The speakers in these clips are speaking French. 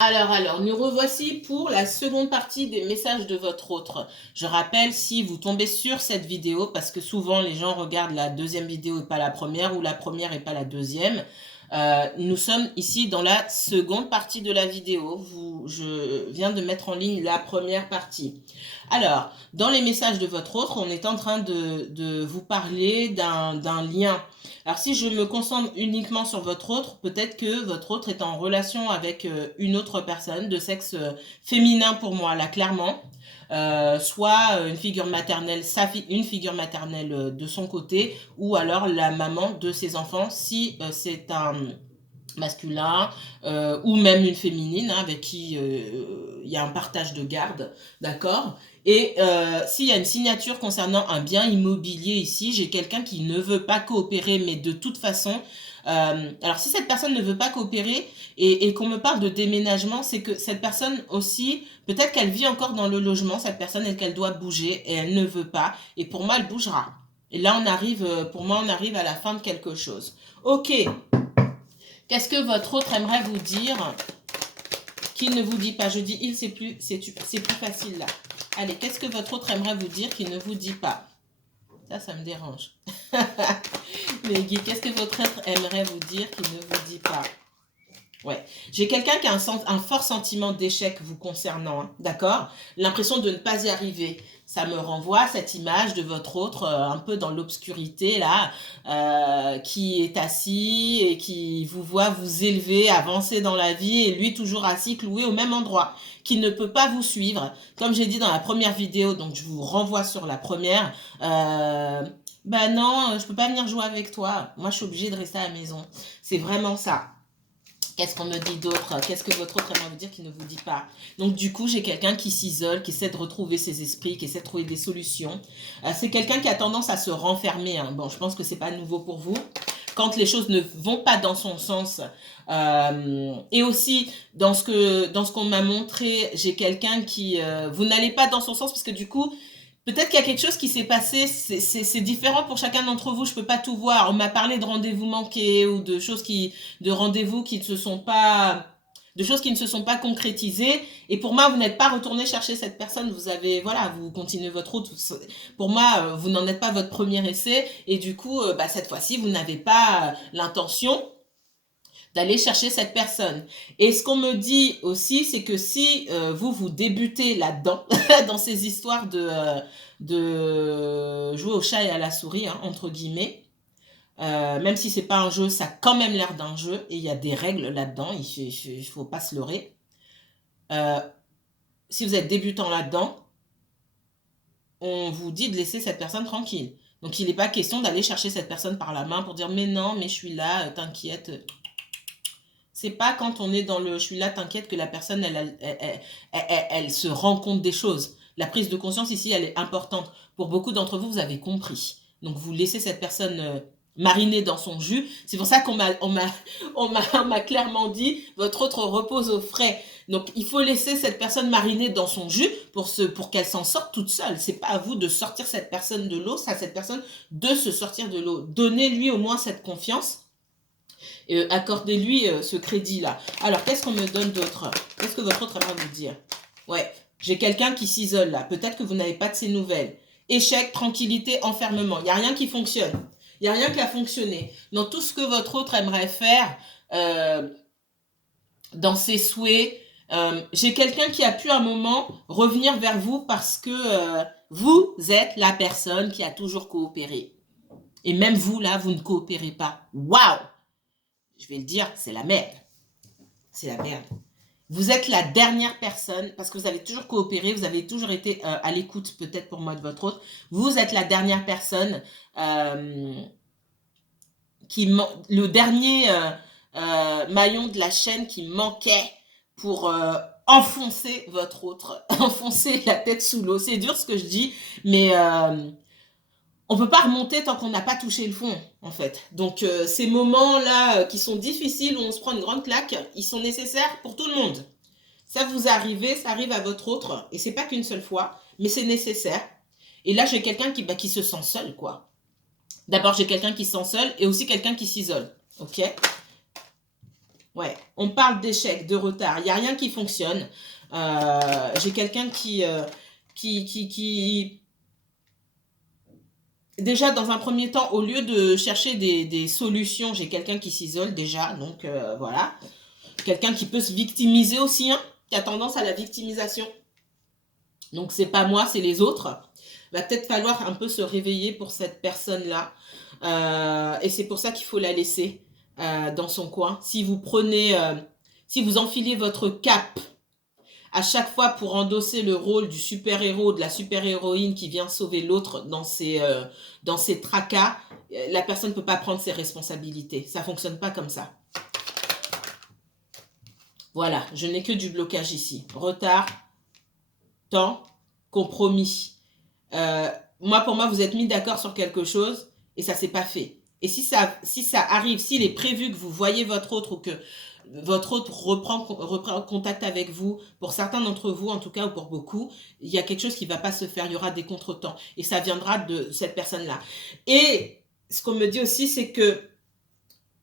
Alors, nous revoici pour la seconde partie des messages de votre autre. Je rappelle, si vous tombez sur cette vidéo, parce que souvent les gens regardent la deuxième vidéo et pas la première, ou la première et pas la deuxième, nous sommes ici dans la seconde partie de la vidéo. Je viens de mettre en ligne la première partie. Alors, dans les messages de votre autre, on est en train de vous parler d'un lien. Alors, si je me concentre uniquement sur votre autre, peut-être que votre autre est en relation avec une autre personne de sexe féminin pour moi, là, clairement. Soit une figure maternelle, une figure maternelle de son côté, ou alors la maman de ses enfants, si c'est un masculin ou même une féminine avec qui il y a un partage de garde, d'accord. Et s'il y a une signature concernant un bien immobilier ici, j'ai quelqu'un qui ne veut pas coopérer, mais de toute façon, alors si cette personne ne veut pas coopérer et qu'on me parle de déménagement, c'est que cette personne aussi, peut-être qu'elle vit encore dans le logement, cette personne, et qu'elle doit bouger et elle ne veut pas. Et pour moi, elle bougera. Et là, on arrive, pour moi, on arrive à la fin de quelque chose. Ok. Qu'est-ce que votre autre aimerait vous dire qu'il ne vous dit pas? Je dis il, c'est plus facile là. Allez, qu'est-ce que votre autre aimerait vous dire qu'il ne vous dit pas? Ça me dérange. Mais Guy, qu'est-ce que votre autre aimerait vous dire qu'il ne vous dit pas? Ouais, j'ai quelqu'un qui a un fort sentiment d'échec vous concernant, hein, d'accord? L'impression de ne pas y arriver. Ça me renvoie à cette image de votre autre, un peu dans l'obscurité, là, qui est assis et qui vous voit vous élever, avancer dans la vie, et lui toujours assis, cloué au même endroit, qui ne peut pas vous suivre. Comme j'ai dit dans la première vidéo, donc je vous renvoie sur la première, bah non, je peux pas venir jouer avec toi. Moi, je suis obligée de rester à la maison. C'est vraiment ça. Qu'est-ce qu'on me dit d'autre? Qu'est-ce que votre autre aimerait vous dire qui ne vous dit pas? Donc du coup, j'ai quelqu'un qui s'isole, qui essaie de retrouver ses esprits, qui essaie de trouver des solutions. C'est quelqu'un qui a tendance à se renfermer, hein. Bon, je pense que c'est pas nouveau pour vous. Quand les choses ne vont pas dans son sens, et aussi dans ce qu'on m'a montré, j'ai quelqu'un qui vous n'allez pas dans son sens parce que du coup peut-être qu'il y a quelque chose qui s'est passé, c'est différent pour chacun d'entre vous, je peux pas tout voir. On m'a parlé de rendez-vous manqués ou de rendez-vous qui ne se sont pas, de choses qui ne se sont pas concrétisées. Et pour moi, vous n'êtes pas retourné chercher cette personne, vous avez, voilà, vous continuez votre route. Pour moi, vous n'en êtes pas votre premier essai. Et du coup, bah, cette fois-ci, vous n'avez pas l'intention d'aller chercher cette personne. Et ce qu'on me dit aussi, c'est que si vous débutez là-dedans, dans ces histoires de jouer au chat et à la souris, hein, entre guillemets, même si c'est pas un jeu, ça a quand même l'air d'un jeu, et il y a des règles là-dedans, il faut pas se leurrer. Si vous êtes débutant là-dedans, on vous dit de laisser cette personne tranquille. Donc il n'est pas question d'aller chercher cette personne par la main pour dire mais non, mais je suis là, t'inquiète. C'est pas quand on est dans le je suis là, t'inquiète que la personne, elle se rend compte des choses. La prise de conscience ici, elle est importante. Pour beaucoup d'entre vous, vous avez compris. Donc, vous laissez cette personne mariner dans son jus. C'est pour ça on m'a clairement dit, votre autre repose au frais. Donc, il faut laisser cette personne mariner dans son jus pour qu'elle s'en sorte toute seule. C'est pas à vous de sortir cette personne de l'eau, c'est à cette personne de se sortir de l'eau. Donnez-lui au moins cette confiance. Accordez-lui ce crédit-là. Alors, qu'est-ce qu'on me donne d'autre? Qu'est-ce que votre autre aimerait vous dire? Ouais, j'ai quelqu'un qui s'isole là. Peut-être que vous n'avez pas de ses nouvelles. Échec, tranquillité, enfermement. Il n'y a rien qui fonctionne. Il n'y a rien qui a fonctionné. Dans tout ce que votre autre aimerait faire, dans ses souhaits, j'ai quelqu'un qui a pu à un moment revenir vers vous parce que vous êtes la personne qui a toujours coopéré. Et même vous, là, vous ne coopérez pas. Waouh! Je vais le dire, c'est la merde. C'est la merde. Vous êtes la dernière personne, parce que vous avez toujours coopéré, vous avez toujours été à l'écoute, peut-être pour moi de votre autre. Vous êtes la dernière personne le dernier maillon de la chaîne qui manquait pour enfoncer votre autre, enfoncer la tête sous l'eau. C'est dur ce que je dis, mais on peut pas remonter tant qu'on n'a pas touché le fond, en fait. Donc, ces moments-là qui sont difficiles, où on se prend une grande claque, ils sont nécessaires pour tout le monde. Ça vous arrive, ça arrive à votre autre, et c'est pas qu'une seule fois, mais c'est nécessaire. Et là, j'ai quelqu'un qui se sent seul, quoi. D'abord, j'ai quelqu'un qui se sent seul, et aussi quelqu'un qui s'isole, ok? Ouais, on parle d'échec, de retard. Il n'y a rien qui fonctionne. J'ai quelqu'un qui... Déjà, dans un premier temps, au lieu de chercher des solutions, j'ai quelqu'un qui s'isole déjà. Donc, voilà. Quelqu'un qui peut se victimiser aussi, hein, qui a tendance à la victimisation. Donc, c'est pas moi, c'est les autres. Il va peut-être falloir un peu se réveiller pour cette personne-là. Et c'est pour ça qu'il faut la laisser dans son coin. Si vous prenez, si vous enfilez votre cape à chaque fois pour endosser le rôle du super-héros, de la super-héroïne qui vient sauver l'autre dans ses tracas, la personne ne peut pas prendre ses responsabilités. Ça ne fonctionne pas comme ça. Voilà, je n'ai que du blocage ici. Retard, temps, compromis. Pour moi, vous êtes mis d'accord sur quelque chose et ça ne s'est pas fait. Et si ça arrive, s'il est prévu que vous voyez votre autre ou que votre autre reprend contact avec vous, pour certains d'entre vous en tout cas ou pour beaucoup, il y a quelque chose qui ne va pas se faire, il y aura des contretemps et ça viendra de cette personne-là. Et ce qu'on me dit aussi, c'est que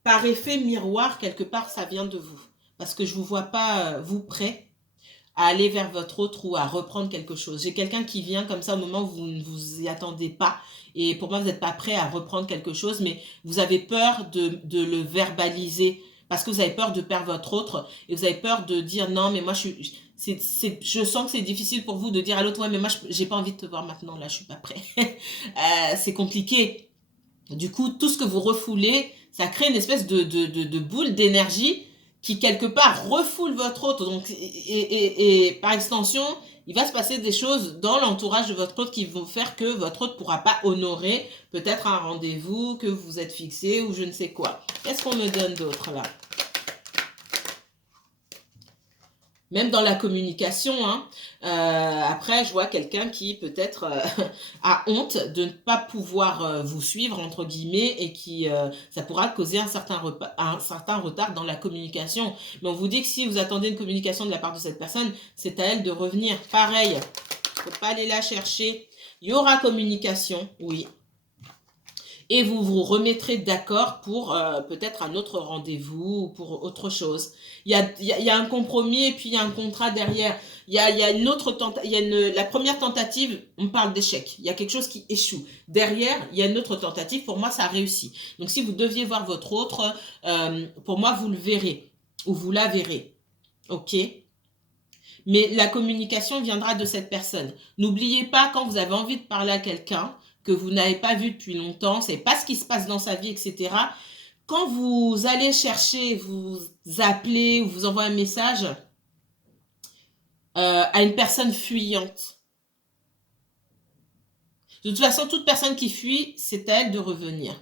par effet miroir, quelque part, ça vient de vous. Parce que je ne vous vois pas, vous, prêt à aller vers votre autre ou à reprendre quelque chose. J'ai quelqu'un qui vient comme ça au moment où vous ne vous y attendez pas. Et pour moi, vous n'êtes pas prêt à reprendre quelque chose, mais vous avez peur de le verbaliser parce que vous avez peur de perdre votre autre et vous avez peur de dire non, mais moi, je sens que c'est difficile pour vous de dire à l'autre, ouais, mais moi, j'ai pas envie de te voir maintenant, là, je suis pas prêt. C'est compliqué. Du coup, tout ce que vous refoulez, ça crée une espèce de boule d'énergie qui, quelque part, refoule votre autre. Donc, et par extension, il va se passer des choses dans l'entourage de votre autre qui vont faire que votre autre ne pourra pas honorer peut-être un rendez-vous que vous êtes fixé ou je ne sais quoi. Qu'est-ce qu'on me donne d'autre là ? Même dans la communication, hein. Après, je vois quelqu'un qui peut-être a honte de ne pas pouvoir vous suivre, entre guillemets, et qui ça pourra causer un certain retard dans la communication. Mais on vous dit que si vous attendez une communication de la part de cette personne, c'est à elle de revenir. Pareil, il ne faut pas aller la chercher. Il y aura communication, oui. Et vous vous remettrez d'accord pour peut-être un autre rendez-vous ou pour autre chose. Il y a un compromis et puis il y a un contrat derrière. Il y a une autre la première tentative, on parle d'échec. Il y a quelque chose qui échoue. Derrière, il y a une autre tentative. Pour moi, ça a réussi. Donc, si vous deviez voir votre autre, pour moi, vous le verrez ou vous la verrez. OK ? Mais la communication viendra de cette personne. N'oubliez pas, quand vous avez envie de parler à quelqu'un que vous n'avez pas vu depuis longtemps, c'est pas ce qui se passe dans sa vie, etc. Quand vous allez chercher, vous appelez ou vous envoyez un message à une personne fuyante. De toute façon, toute personne qui fuit, c'est à elle de revenir.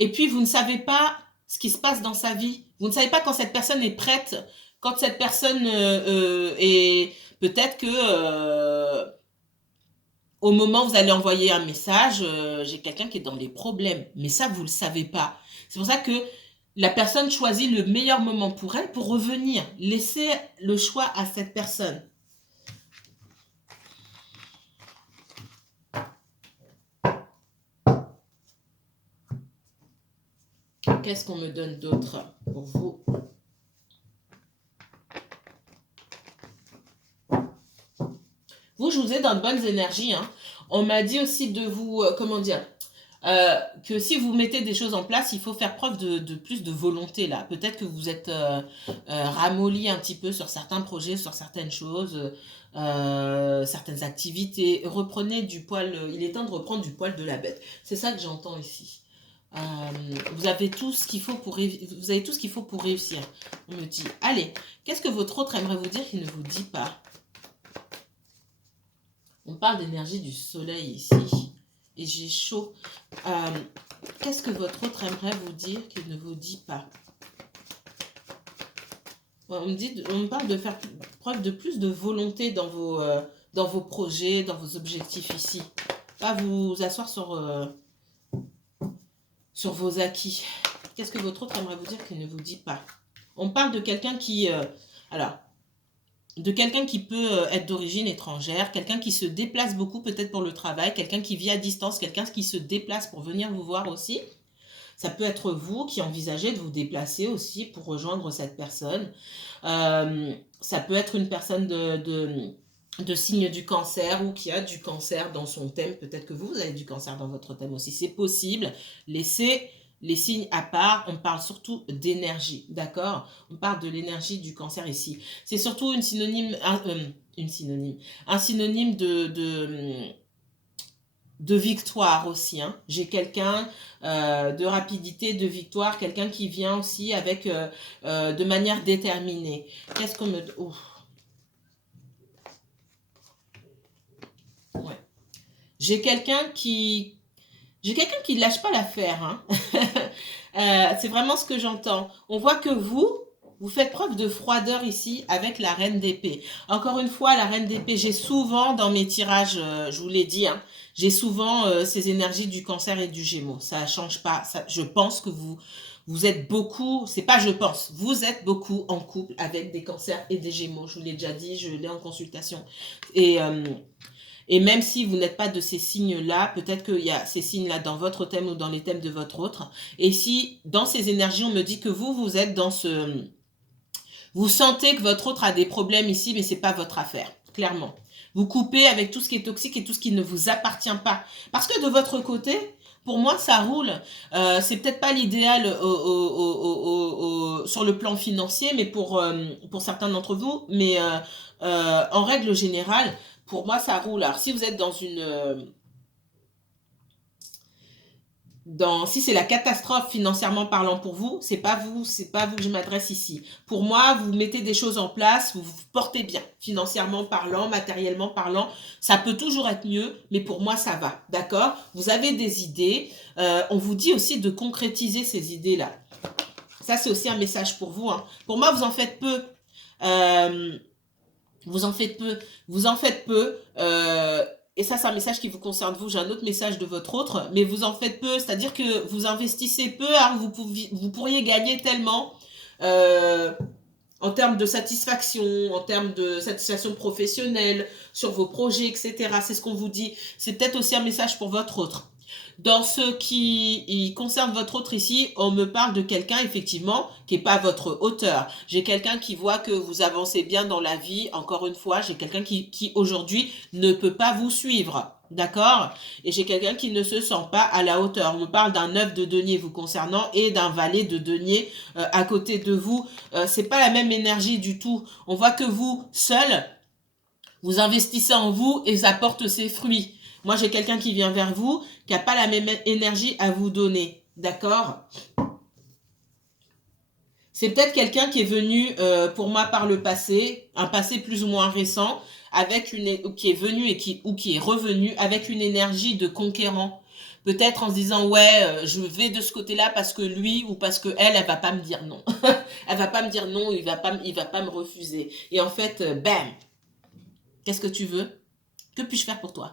Et puis, vous ne savez pas ce qui se passe dans sa vie. Vous ne savez pas quand cette personne est prête, quand cette personne est... Peut-être que au moment où vous allez envoyer un message, j'ai quelqu'un qui est dans les problèmes. Mais ça, vous ne le savez pas. C'est pour ça que la personne choisit le meilleur moment pour elle pour revenir. Laissez le choix à cette personne. Qu'est-ce qu'on me donne d'autre pour vous ? Vous, je vous ai dans de bonnes énergies. Hein. On m'a dit aussi de vous, comment dire, que si vous mettez des choses en place, il faut faire preuve de plus de volonté là. Peut-être que vous êtes ramolli un petit peu sur certains projets, sur certaines choses, certaines activités. Reprenez du poil, il est temps de reprendre du poil de la bête. C'est ça que j'entends ici. Vous avez tout ce qu'il faut pour réussir. On me dit, allez, qu'est-ce que votre autre aimerait vous dire qu'il ne vous dit pas ? On parle d'énergie du soleil ici. Et j'ai chaud. Qu'est-ce que votre autre aimerait vous dire qu'il ne vous dit pas ? On me parle de faire preuve de plus de volonté dans vos projets, dans vos objectifs ici. Pas vous asseoir sur vos acquis. Qu'est-ce que votre autre aimerait vous dire qu'il ne vous dit pas ? On parle de quelqu'un qui... de quelqu'un qui peut être d'origine étrangère, quelqu'un qui se déplace beaucoup peut-être pour le travail, quelqu'un qui vit à distance, quelqu'un qui se déplace pour venir vous voir aussi. Ça peut être vous qui envisagez de vous déplacer aussi pour rejoindre cette personne. Ça peut être une personne de signe du cancer ou qui a du cancer dans son thème. Peut-être que vous avez du cancer dans votre thème aussi. C'est possible. Laissez les signes à part. On parle surtout d'énergie, d'accord? On parle de l'énergie du cancer ici. C'est surtout un synonyme de victoire aussi. Hein. J'ai quelqu'un de rapidité, de victoire, quelqu'un qui vient aussi avec de manière déterminée. Qu'est-ce qu'on me... Oh. Ouais. J'ai quelqu'un qui lâche pas l'affaire. Hein. C'est vraiment ce que j'entends. On voit que vous faites preuve de froideur ici avec la reine d'épée. Encore une fois, la reine d'épée, j'ai souvent dans mes tirages, je vous l'ai dit, hein, j'ai souvent ces énergies du cancer et du gémeaux. Ça change pas. Ça, je pense que vous êtes beaucoup, c'est pas je pense, vous êtes beaucoup en couple avec des cancers et des gémeaux. Je vous l'ai déjà dit, je l'ai en consultation. Et même si vous n'êtes pas de ces signes-là, peut-être qu'il y a ces signes-là dans votre thème ou dans les thèmes de votre autre. Et si dans ces énergies, on me dit que vous êtes dans ce... Vous sentez que votre autre a des problèmes ici, mais c'est pas votre affaire, clairement. Vous coupez avec tout ce qui est toxique et tout ce qui ne vous appartient pas. Parce que de votre côté, pour moi, ça roule. C'est peut-être pas l'idéal sur le plan financier, mais pour certains d'entre vous. Mais en règle générale, pour moi, ça roule. Alors, si vous êtes dans une... si c'est la catastrophe financièrement parlant pour vous, c'est pas vous que je m'adresse ici. Pour moi, vous mettez des choses en place, vous vous portez bien, financièrement parlant, matériellement parlant. Ça peut toujours être mieux, mais pour moi, ça va. D'accord? Vous avez des idées. On vous dit aussi de concrétiser ces idées-là. Ça, c'est aussi un message pour vous. Hein. Pour moi, vous en faites peu. Vous en faites peu. Vous en faites peu. Et ça, c'est un message qui vous concerne vous. J'ai un autre message de votre autre. Mais vous en faites peu. C'est-à-dire que vous investissez peu. Alors vous pourriez gagner tellement en termes de satisfaction, en termes de satisfaction professionnelle, sur vos projets, etc. C'est ce qu'on vous dit. C'est peut-être aussi un message pour votre autre. Dans ce qui concerne votre autre ici, on me parle de quelqu'un effectivement qui n'est pas votre auteur. J'ai quelqu'un qui voit que vous avancez bien dans la vie. Encore une fois, j'ai quelqu'un qui aujourd'hui ne peut pas vous suivre. D'accord? Et j'ai quelqu'un qui ne se sent pas à la hauteur. On me parle d'un œuf de denier vous concernant et d'un valet de denier à côté de vous. C'est pas la même énergie du tout. On voit que vous, seul, vous investissez en vous et ça porte ses fruits. Moi, j'ai quelqu'un qui vient vers vous, qui n'a pas la même énergie à vous donner. D'accord? C'est peut-être quelqu'un qui est venu pour moi par le passé, un passé plus ou moins récent, qui est venu ou qui est revenu avec une énergie de conquérant. Peut-être en se disant, ouais, je vais de ce côté-là parce que lui ou parce que elle va pas me dire non. Elle va pas me dire non, il va pas me refuser. Et en fait, bam! Qu'est-ce que tu veux? Que puis-je faire pour toi?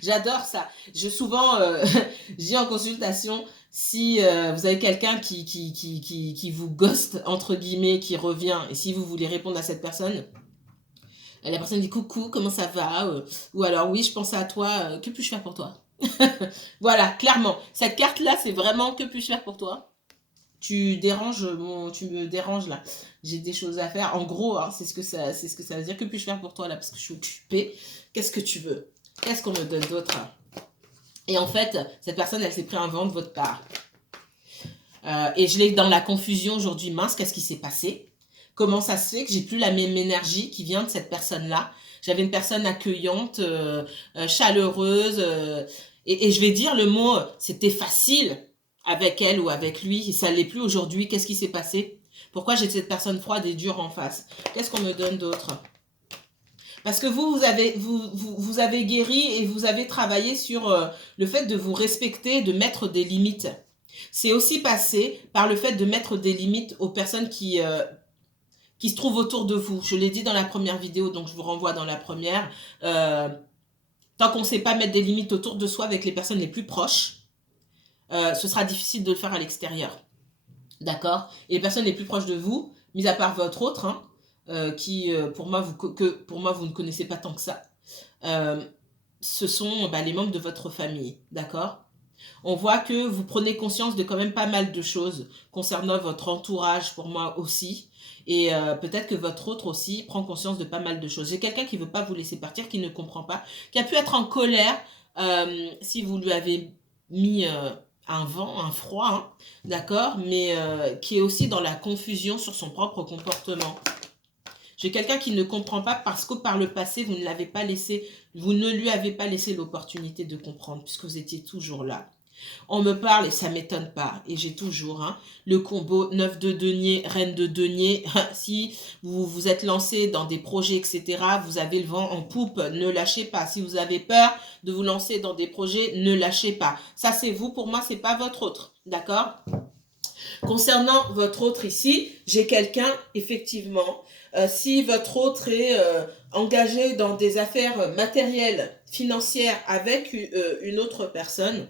J'adore ça. Souvent, je dis en consultation, si vous avez quelqu'un qui vous ghost, entre guillemets, qui revient, et si vous voulez répondre à cette personne, la personne dit coucou, comment ça va? Ou alors oui, je pense à toi, que puis-je faire pour toi? Voilà, clairement. Cette carte-là, c'est vraiment que puis-je faire pour toi? Tu me déranges là. J'ai des choses à faire. En gros, hein, c'est ce que ça veut dire. Que puis-je faire pour toi là? Parce que je suis occupée. Qu'est-ce que tu veux? Qu'est-ce qu'on me donne d'autre? Et en fait, cette personne, elle s'est pris un vent de votre part. Et je l'ai dans la confusion aujourd'hui. Mince, qu'est-ce qui s'est passé? Comment ça se fait que j'ai plus la même énergie qui vient de cette personne-là? J'avais une personne accueillante, chaleureuse. Et je vais dire le mot, c'était facile avec elle ou avec lui, et ça ne l'est plus aujourd'hui. Qu'est-ce qui s'est passé? Pourquoi j'ai cette personne froide et dure en face? Qu'est-ce qu'on me donne d'autre? Parce que vous avez guéri et vous avez travaillé sur le fait de vous respecter, de mettre des limites. C'est aussi passé par le fait de mettre des limites aux personnes qui se trouvent autour de vous. Je l'ai dit dans la première vidéo, donc je vous renvoie dans la première. Tant qu'on ne sait pas mettre des limites autour de soi avec les personnes les plus proches, ce sera difficile de le faire à l'extérieur. D'accord? Et les personnes les plus proches de vous, mis à part votre autre, hein, qui pour moi vous ne connaissez pas tant que ça, ce sont les membres de votre famille. D'accord? On voit que vous prenez conscience de quand même pas mal de choses concernant votre entourage, pour moi aussi. Et peut-être que votre autre aussi prend conscience de pas mal de choses. J'ai quelqu'un qui ne veut pas vous laisser partir, qui ne comprend pas, qui a pu être en colère si vous lui avez mis un vent, un froid, hein, d'accord, mais qui est aussi dans la confusion sur son propre comportement. J'ai quelqu'un qui ne comprend pas parce que par le passé, vous ne lui avez pas laissé l'opportunité de comprendre, puisque vous étiez toujours là. On me parle et ça m'étonne pas. Et j'ai toujours le combo 9 de denier, reine de denier. Si vous vous êtes lancé dans des projets, etc., vous avez le vent en poupe, ne lâchez pas. Si vous avez peur de vous lancer dans des projets, ne lâchez pas. Ça, c'est vous. Pour moi, c'est pas votre autre. D'accord? Concernant votre autre ici, j'ai quelqu'un, effectivement, si votre autre est engagé dans des affaires matérielles, financières avec une autre personne,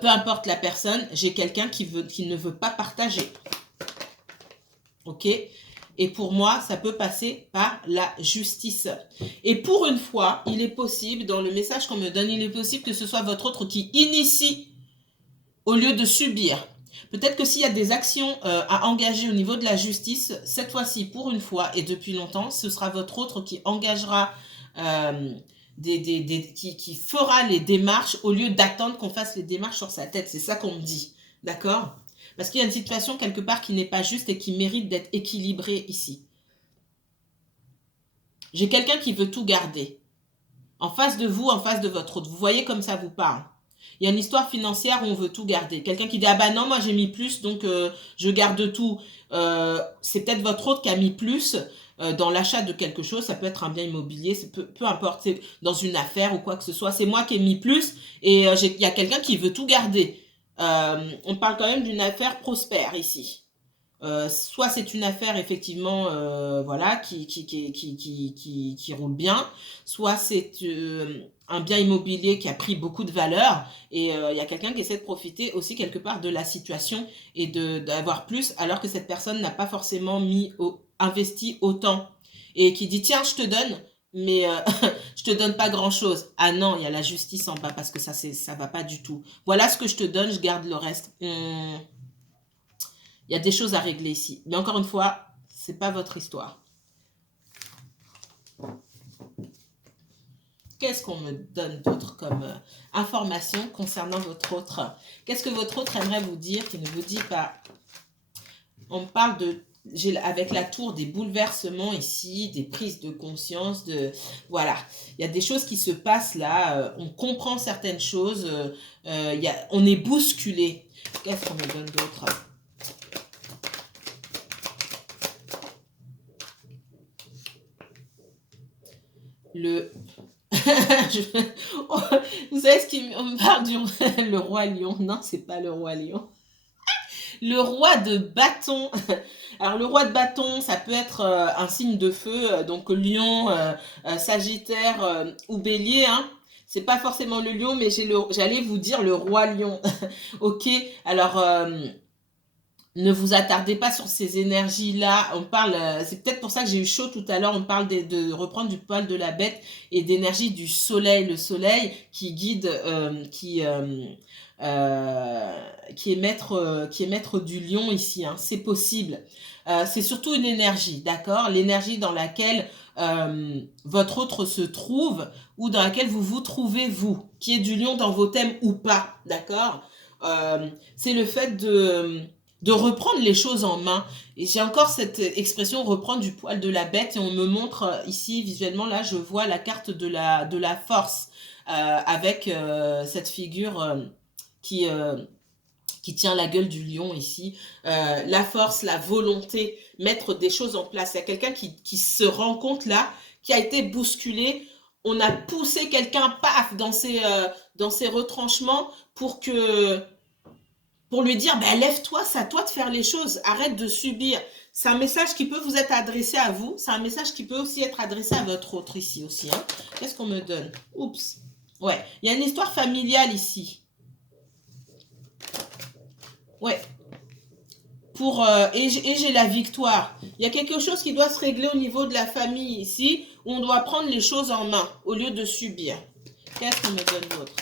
peu importe la personne, j'ai quelqu'un qui ne veut pas partager. Ok? Et pour moi, ça peut passer par la justice. Et pour une fois, il est possible, dans le message qu'on me donne, il est possible que ce soit votre autre qui initie au lieu de subir. Peut-être que s'il y a des actions à engager au niveau de la justice, cette fois-ci, pour une fois et depuis longtemps, ce sera votre autre qui engagera, qui fera les démarches au lieu d'attendre qu'on fasse les démarches sur sa tête. C'est ça qu'on me dit. D'accord? Parce qu'il y a une situation quelque part qui n'est pas juste et qui mérite d'être équilibrée ici. J'ai quelqu'un qui veut tout garder. En face de vous, en face de votre autre. Vous voyez comme ça vous parle. Il y a une histoire financière où on veut tout garder. Quelqu'un qui dit « Ah bah non, moi j'ai mis plus, donc je garde tout. » C'est peut-être votre autre qui a mis plus dans l'achat de quelque chose. Ça peut être un bien immobilier, peu importe, c'est dans une affaire ou quoi que ce soit. C'est moi qui ai mis plus et il y a quelqu'un qui veut tout garder. On parle quand même d'une affaire prospère ici. Soit c'est une affaire effectivement voilà, qui roule bien, soit c'est un bien immobilier qui a pris beaucoup de valeur et il y a quelqu'un qui essaie de profiter aussi quelque part de la situation et d'avoir plus alors que cette personne n'a pas forcément investi autant et qui dit tiens je te donne mais je te donne pas grand chose. Ah non, il y a la justice en bas parce que ça va pas du tout. Voilà ce que je te donne, je garde le reste. Il y a des choses à régler ici. Mais encore une fois, ce n'est pas votre histoire. Qu'est-ce qu'on me donne d'autre comme information concernant votre autre? Qu'est-ce que votre autre aimerait vous dire qui ne vous dit pas? On me parle avec la tour des bouleversements ici, des prises de conscience, voilà. Il y a des choses qui se passent là, on comprend certaines choses, on est bousculé. Qu'est-ce qu'on me donne d'autre? Vous savez ce qu'on me parle le roi lion? Non, c'est pas le roi lion. Le roi de bâton. Alors le roi de bâton, ça peut être un signe de feu, donc lion, sagittaire ou bélier, hein. C'est pas forcément le lion, mais j'allais vous dire le roi lion. Ok, alors ne vous attardez pas sur ces énergies-là. On parle, c'est peut-être pour ça que j'ai eu chaud tout à l'heure. On parle de reprendre du poil de la bête et d'énergie du soleil. Le soleil qui guide, qui est maître du lion ici. Hein. C'est possible. C'est surtout une énergie, d'accord? L'énergie dans laquelle votre autre se trouve ou dans laquelle vous vous trouvez vous, qui est du lion dans vos thèmes ou pas, d'accord? C'est le fait de reprendre les choses en main. Et j'ai encore cette expression reprendre du poil de la bête et on me montre ici visuellement, là je vois la carte de la force avec cette figure qui tient la gueule du lion ici. La force, la volonté, mettre des choses en place. Il y a quelqu'un qui se rend compte là, qui a été bousculé. On a poussé quelqu'un, paf, dans ses retranchements pour lui dire, ben, lève-toi, c'est à toi de faire les choses, arrête de subir. C'est un message qui peut vous être adressé à vous, c'est un message qui peut aussi être adressé à votre autre ici aussi. Hein. Qu'est-ce qu'on me donne? Oups. Ouais, il y a une histoire familiale ici. Ouais. Et j'ai la victoire. Il y a quelque chose qui doit se régler au niveau de la famille ici, où on doit prendre les choses en main, au lieu de subir. Qu'est-ce qu'on me donne d'autre?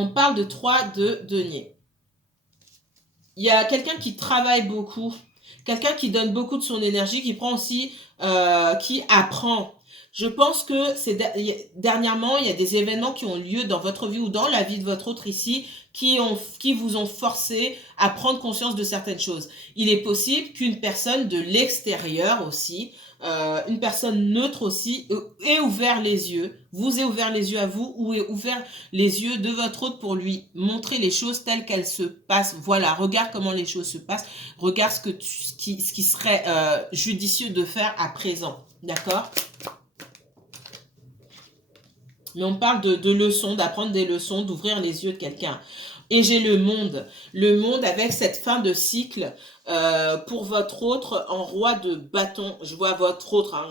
On parle de 3 de denier. Il y a quelqu'un qui travaille beaucoup, quelqu'un qui donne beaucoup de son énergie, qui prend aussi, qui apprend. Je pense que dernièrement, il y a des événements qui ont lieu dans votre vie ou dans la vie de votre autre ici qui vous ont forcé à prendre conscience de certaines choses. Il est possible qu'une personne de l'extérieur aussi, une personne neutre aussi, ait ouvert les yeux, vous ait ouvert les yeux à vous ou ait ouvert les yeux de votre autre pour lui montrer les choses telles qu'elles se passent. Voilà, regarde comment les choses se passent, regarde ce qui serait judicieux de faire à présent. D'accord ? Mais on parle de leçons, d'apprendre des leçons, d'ouvrir les yeux de quelqu'un. Et j'ai le monde avec cette fin de cycle pour votre autre en roi de bâton. Je vois votre autre, hein,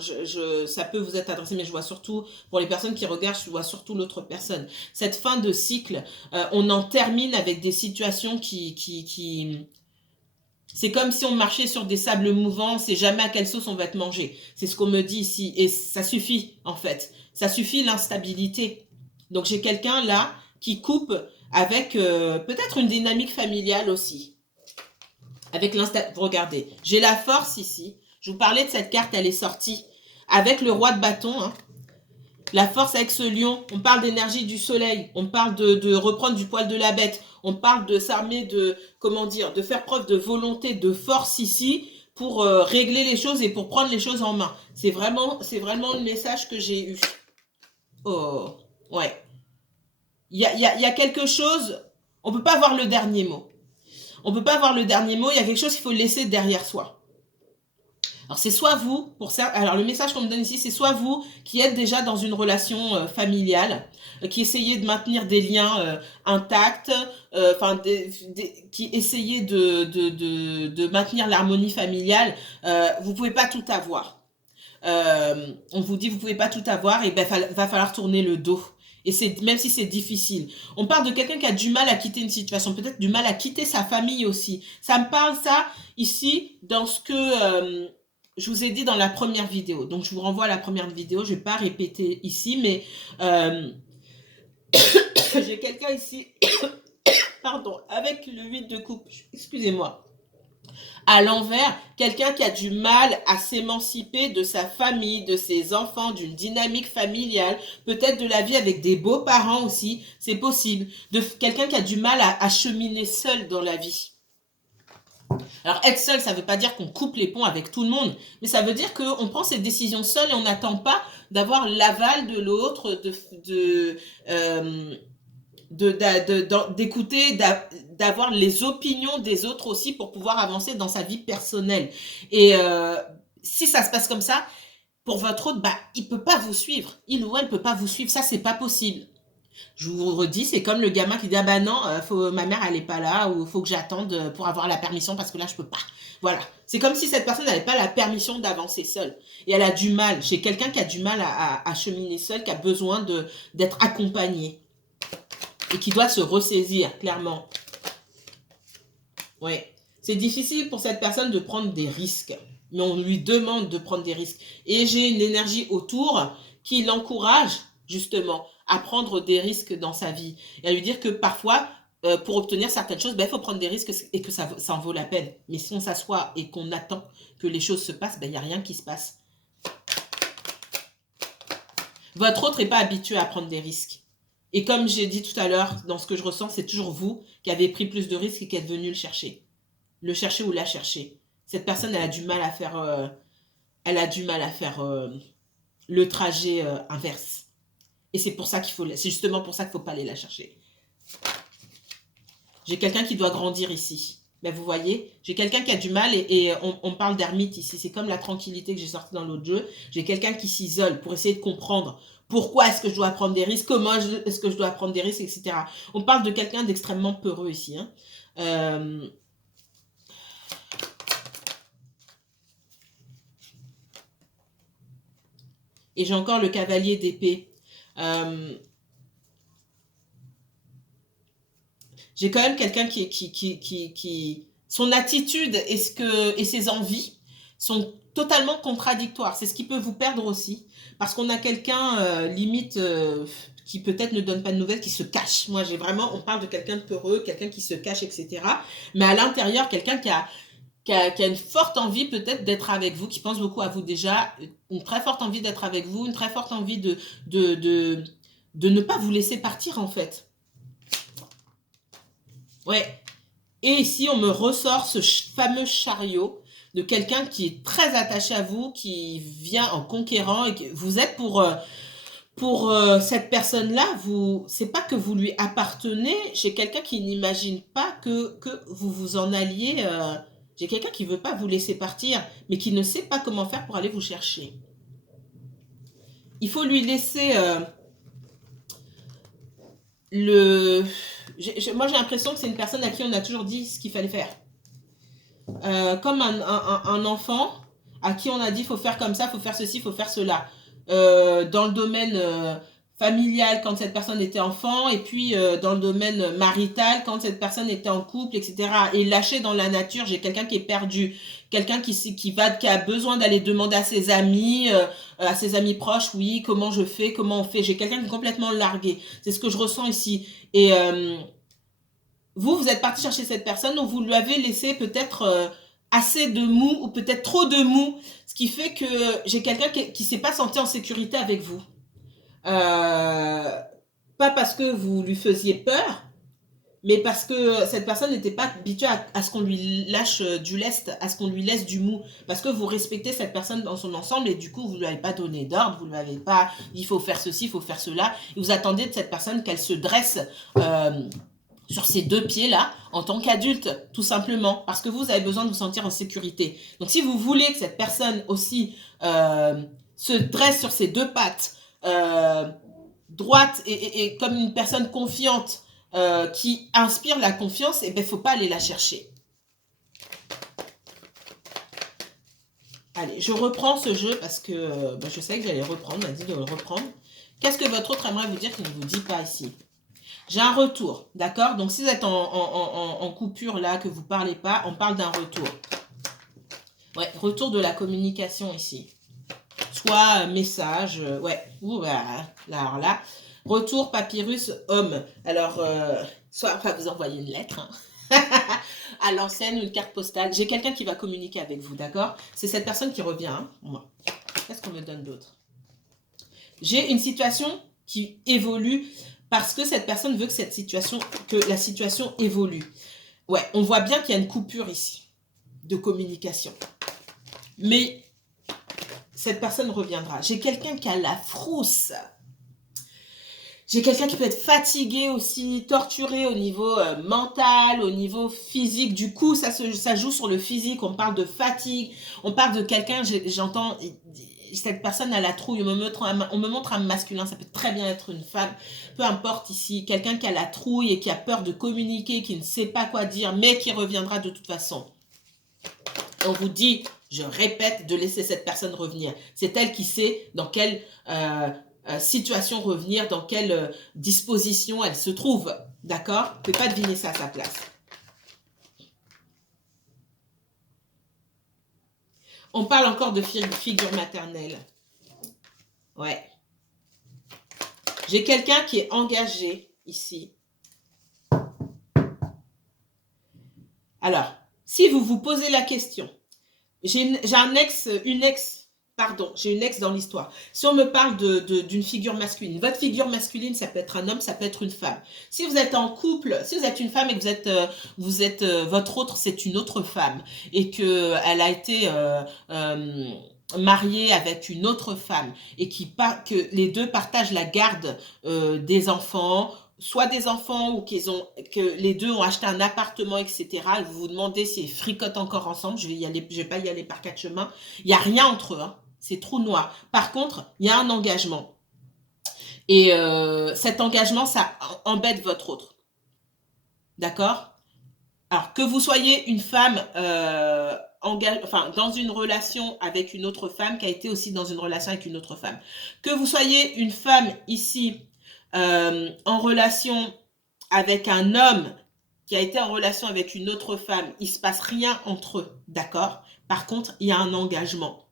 ça peut vous être adressé, mais je vois surtout, pour les personnes qui regardent, je vois surtout l'autre personne. Cette fin de cycle, on en termine avec des situations qui c'est comme si on marchait sur des sables mouvants, on sait jamais à quelle sauce on va être mangé. C'est ce qu'on me dit ici. Et ça suffit, en fait. Ça suffit l'instabilité. Donc j'ai quelqu'un là qui coupe avec peut-être une dynamique familiale aussi. Avec regardez, j'ai la force ici. Je vous parlais de cette carte, elle est sortie. Avec le roi de bâton, hein. La force avec ce lion, on parle d'énergie du soleil, on parle de reprendre du poil de la bête, on parle de s'armer de, comment dire, de faire preuve de volonté, de force ici pour régler les choses et pour prendre les choses en main. C'est vraiment le message que j'ai eu. Oh, ouais. Il y a quelque chose, on ne peut pas voir le dernier mot. On ne peut pas voir le dernier mot, il y a quelque chose qu'il faut laisser derrière soi. Alors c'est soit vous, pour ça, alors le message qu'on me donne ici, c'est soit vous qui êtes déjà dans une relation familiale, qui essayez de maintenir des liens intacts, qui essayez de maintenir l'harmonie familiale, vous pouvez pas tout avoir. On vous dit vous pouvez pas tout avoir et ben va falloir tourner le dos. Et c'est même si c'est difficile. On parle de quelqu'un qui a du mal à quitter une situation, peut-être du mal à quitter sa famille aussi. Ça me parle ça ici dans ce que je vous ai dit dans la première vidéo. Donc je vous renvoie à la première vidéo. Je vais pas répéter ici, mais j'ai quelqu'un ici, pardon, avec le 8 de coupe. Excusez-moi. À l'envers, quelqu'un qui a du mal à s'émanciper de sa famille, de ses enfants, d'une dynamique familiale, peut-être de la vie avec des beaux-parents aussi, c'est possible. De quelqu'un qui a du mal à cheminer seul dans la vie. Alors être seul, ça ne veut pas dire qu'on coupe les ponts avec tout le monde, mais ça veut dire qu'on prend ses décisions seul et on n'attend pas d'avoir l'aval de l'autre, d'écouter, d'avoir les opinions des autres aussi pour pouvoir avancer dans sa vie personnelle. Et si ça se passe comme ça, pour votre autre, il ne peut pas vous suivre. Il ou elle ne peut pas vous suivre. Ça, c'est pas possible. Je vous redis, c'est comme le gamin qui dit « Ah bah non, ma mère, elle n'est pas là » ou « faut que j'attende pour avoir la permission parce que là, je peux pas. » Voilà. C'est comme si cette personne n'avait pas la permission d'avancer seule. Et elle a du mal. J'ai quelqu'un qui a du mal à cheminer seul, qui a besoin d'être accompagné. Et qui doit se ressaisir, clairement. Ouais. C'est difficile pour cette personne de prendre des risques. Mais on lui demande de prendre des risques. Et j'ai une énergie autour qui l'encourage, justement, à prendre des risques dans sa vie. Et à lui dire que parfois, pour obtenir certaines choses, il faut prendre des risques et que ça en vaut la peine. Mais si on s'assoit et qu'on attend que les choses se passent, il n'y a rien qui se passe. Votre autre n'est pas habitué à prendre des risques. Et comme j'ai dit tout à l'heure, dans ce que je ressens, c'est toujours vous qui avez pris plus de risques et qui êtes venu le chercher. Le chercher ou la chercher. Cette personne, elle a du mal à faire, le trajet inverse. Et c'est justement pour ça qu'il ne faut pas aller la chercher. J'ai quelqu'un qui doit grandir ici. Mais vous voyez, j'ai quelqu'un qui a du mal et on parle d'ermite ici. C'est comme la tranquillité que j'ai sortie dans l'autre jeu. J'ai quelqu'un qui s'isole pour essayer de comprendre pourquoi est-ce que je dois prendre des risques, comment est-ce que je dois prendre des risques, etc. On parle de quelqu'un d'extrêmement peureux ici. Hein. Et j'ai encore le cavalier d'épée. J'ai quand même quelqu'un qui son attitude et ses envies sont totalement contradictoires. C'est ce qui peut vous perdre aussi, parce qu'on a quelqu'un limite qui peut-être ne donne pas de nouvelles, qui se cache. Moi, j'ai vraiment, on parle de quelqu'un de peureux, quelqu'un qui se cache, etc. Mais à l'intérieur, quelqu'un qui a une forte envie peut-être d'être avec vous, qui pense beaucoup à vous déjà, une très forte envie d'être avec vous, une très forte envie de, de, de ne pas vous laisser partir en fait. Ouais. Et ici, on me ressort ce fameux chariot de quelqu'un qui est très attaché à vous, qui vient en conquérant et que vous êtes pour cette personne-là, c'est pas que vous lui appartenez, j'ai quelqu'un qui n'imagine pas que vous vous en alliez. J'ai quelqu'un qui veut pas vous laisser partir, mais qui ne sait pas comment faire pour aller vous chercher. Il faut lui laisser moi, j'ai l'impression que c'est une personne à qui on a toujours dit ce qu'il fallait faire. Comme un enfant à qui on a dit, il faut faire comme ça, il faut faire ceci, il faut faire cela. Dans le domaine familial, quand cette personne était enfant, et puis dans le domaine marital, quand cette personne était en couple, etc. Et lâché dans la nature, j'ai quelqu'un qui est perdu, quelqu'un qui a besoin d'aller demander à ses amis proches, oui, comment je fais, comment on fait. J'ai quelqu'un qui est complètement largué. C'est ce que je ressens ici. Et vous êtes parti chercher cette personne, donc vous lui avez laissé peut-être assez de mou ou peut-être trop de mou, ce qui fait que j'ai quelqu'un qui ne s'est pas senti en sécurité avec vous. Pas parce que vous lui faisiez peur, mais parce que cette personne n'était pas habituée à ce qu'on lui lâche du lest, à ce qu'on lui laisse du mou, parce que vous respectez cette personne dans son ensemble et du coup vous ne lui avez pas donné d'ordre, vous ne lui avez pas dit il faut faire ceci, il faut faire cela, et vous attendez de cette personne qu'elle se dresse sur ces deux pieds-là, en tant qu'adulte, tout simplement, parce que vous avez besoin de vous sentir en sécurité. Donc si vous voulez que cette personne aussi se dresse sur ses deux pattes, droite et comme une personne confiante, qui inspire la confiance, et ben faut pas aller la chercher. Allez, je reprends ce jeu parce que je savais que j'allais reprendre, on m'a dit de le reprendre. Qu'est-ce que votre autre aimerait vous dire qu'il ne vous dit pas ici? J'ai un retour, d'accord? Donc, si vous êtes en coupure là, que vous ne parlez pas, on parle d'un retour. Ouais, retour de la communication ici. Soit message, ouais. Ouh, alors là, retour papyrus homme. Alors, soit on va vous envoyer une lettre, hein. À l'ancienne, une carte postale. J'ai quelqu'un qui va communiquer avec vous, d'accord? C'est cette personne qui revient, hein, moi. Qu'est-ce qu'on me donne d'autre? J'ai une situation qui évolue parce que cette personne veut que la situation évolue. Ouais, on voit bien qu'il y a une coupure ici de communication. Mais cette personne reviendra. J'ai quelqu'un qui a la frousse. J'ai quelqu'un qui peut être fatigué aussi, torturé au niveau mental, au niveau physique. Du coup, ça joue sur le physique. On parle de fatigue. On parle de quelqu'un, j'entends, cette personne a la trouille. On me montre un masculin. Ça peut très bien être une femme. Peu importe ici. Quelqu'un qui a la trouille et qui a peur de communiquer, qui ne sait pas quoi dire, mais qui reviendra de toute façon. On vous dit, je répète, de laisser cette personne revenir. C'est elle qui sait dans quelle situation revenir, dans quelle disposition elle se trouve. D'accord? Vous ne pouvez pas deviner ça à sa place. On parle encore de figure maternelle. Ouais. J'ai quelqu'un qui est engagé ici. Alors, si vous vous posez la question, j'ai une ex dans l'histoire. Si on me parle d'une figure masculine, votre figure masculine, ça peut être un homme, ça peut être une femme. Si vous êtes en couple, si vous êtes une femme et que votre autre, c'est une autre femme et qu'elle a été mariée avec une autre femme et que les deux partagent la garde des enfants, soit des enfants ou que les deux ont acheté un appartement, etc. Et vous vous demandez s'ils fricotent encore ensemble. Je vais pas y aller par quatre chemins. Il n'y a rien entre eux, hein. C'est trou noir. Par contre, il y a un engagement. Et cet engagement, ça embête votre autre. D'accord? Alors, que vous soyez une femme dans une relation avec une autre femme qui a été aussi dans une relation avec une autre femme. Que vous soyez une femme ici en relation avec un homme qui a été en relation avec une autre femme, il ne se passe rien entre eux, d'accord? Par contre, il y a un engagement.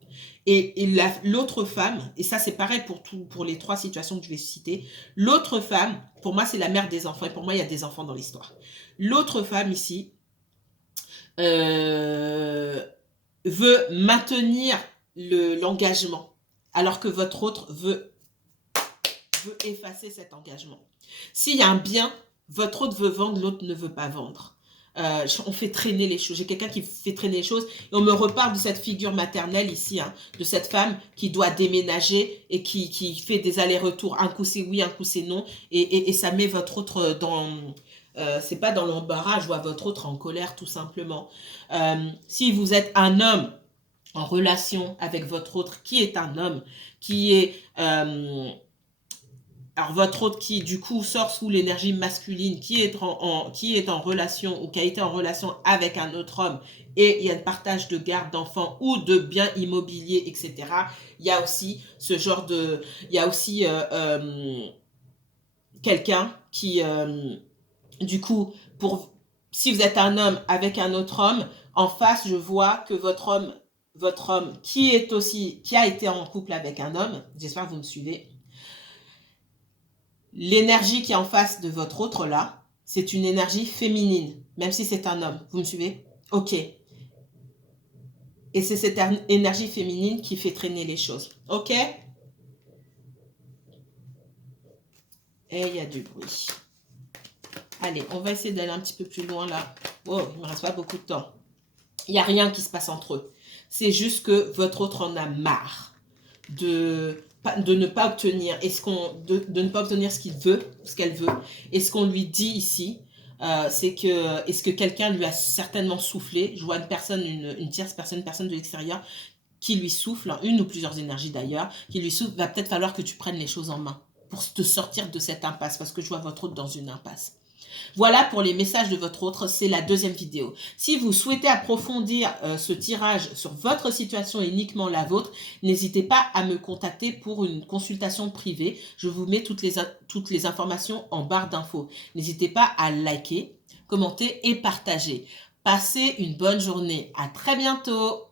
Et l'autre femme, et ça c'est pareil pour les 3 situations que je vais citer, l'autre femme, pour moi c'est la mère des enfants, et pour moi il y a des enfants dans l'histoire. L'autre femme ici veut maintenir l'engagement, alors que votre autre veut effacer cet engagement. S'il y a un bien, votre autre veut vendre, l'autre ne veut pas vendre. On fait traîner les choses. J'ai quelqu'un qui fait traîner les choses et on me reparle de cette figure maternelle ici, hein, de cette femme qui doit déménager et qui fait des allers-retours. Un coup c'est oui, un coup c'est non. Et ça met votre autre dans... c'est pas dans l'embarras, je vois votre autre en colère tout simplement. Si vous êtes un homme en relation avec votre autre qui est un homme, qui est... alors votre autre qui du coup sort sous l'énergie masculine, qui est en relation ou qui a été en relation avec un autre homme et il y a un partage de garde d'enfants ou de biens immobiliers, etc. Il y a aussi ce genre de... Il y a aussi quelqu'un qui, du coup, si vous êtes un homme avec un autre homme, en face, je vois que votre homme qui a été en couple avec un homme, j'espère que vous me suivez, l'énergie qui est en face de votre autre là, c'est une énergie féminine, même si c'est un homme. Vous me suivez? Ok. Et c'est cette énergie féminine qui fait traîner les choses. Ok? Et il y a du bruit. Allez, on va essayer d'aller un petit peu plus loin là. Oh, il ne me reste pas beaucoup de temps. Il n'y a rien qui se passe entre eux. C'est juste que votre autre en a marre de ne pas obtenir, de ne pas obtenir ce qu'il veut, ce qu'elle veut. Et ce qu'on lui dit ici, c'est que, est-ce que quelqu'un lui a certainement soufflé? Je vois une personne, une tierce personne, une personne de l'extérieur, qui lui souffle, hein, une ou plusieurs énergies d'ailleurs, qui lui souffle, va peut-être falloir que tu prennes les choses en main pour te sortir de cette impasse, parce que je vois votre autre dans une impasse. Voilà pour les messages de votre autre, c'est la deuxième vidéo. Si vous souhaitez approfondir ce tirage sur votre situation et uniquement la vôtre, n'hésitez pas à me contacter pour une consultation privée. Je vous mets toutes les informations en barre d'infos. N'hésitez pas à liker, commenter et partager. Passez une bonne journée. À très bientôt.